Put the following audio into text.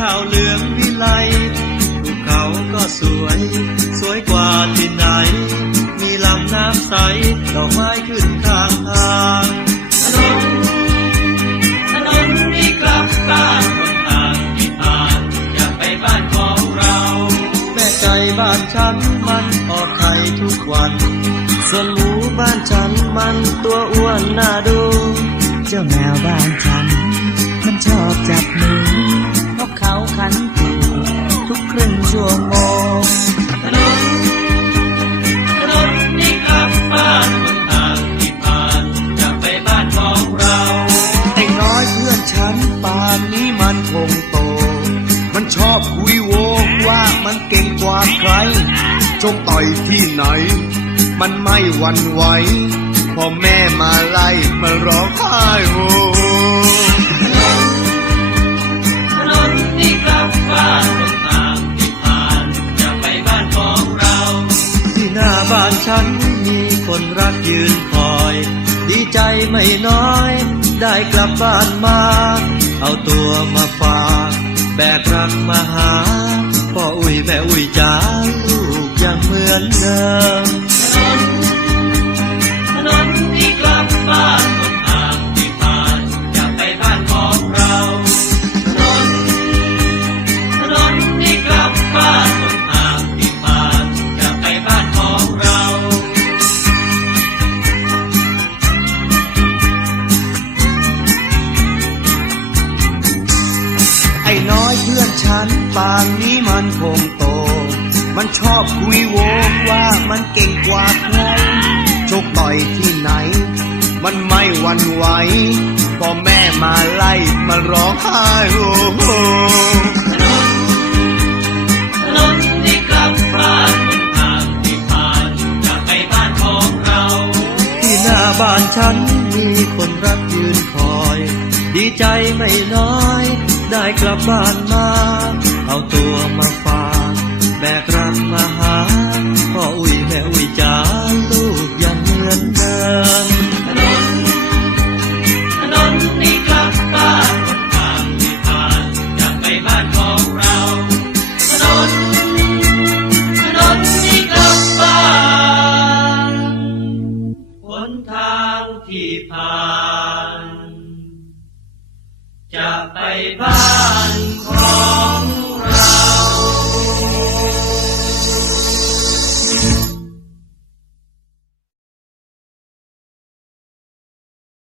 ข้าวเหลืองวิไลภูเขาก็สวย สวยกว่าที่ไหน มีลำน้ำใส ดอกไม้ขึ้นข้างทางถนนถนนนี่กลับบ้านคนทางที่ผ่านอยาไปบ้านของเรา แม่ไก่บ้านฉันมันออกไข่ทุกวัน ส่วนหมูบ้านฉันมันตัวอ้วนน่าดู เจ้าแมวบ้านฉัน มันชอบจับมือ คัน ทุกครึ่งชั่วโมงถนนถนนนี้กลับบ้านคนทางที่ผ่านจะไปบ้านของเราไอ้น้อยเพื่อนฉันป่านนี้มันคงโต มันชอบคุยโวว่ามันเก่งกว่าใครจงต่อยที่ไหน มันไม่หวั่นไหวพอแม่มาไล่มันร้องไห้โฮาบ้านฉันมีคนรักยืนคอย ดีใจไม่น้อย ได้กลับบ้านมา เอาตัวมาฝากแบกรักมาหาพ่ออุ้ยแม่อุ้ยจ้าลูกยังเหมือนเดิม อ้น้อยเพื่อนฉันปานนี้มันคงโต มันชอบคุยโวกว่ามันเก่งกว่าใครชกต่อยที่ไหน มันไม่หวั่นไหวพอแม่มาไล่มันร้องไห้โอ้โหนนถนนนี้กลับบ้านคนทางที่ผ่านจะไปบ้านของเรา ที่หน้าบ้านฉันมีคนรักยืนคอย ดีใจไม่น้อย ได้กลับบ้านมา เอาตัวมาฝากแบกรักมาหาพ่ออุ้ยแม่อุ้ยจ๋าลูกยังเหมือนเดิม จะไปบ้านขอ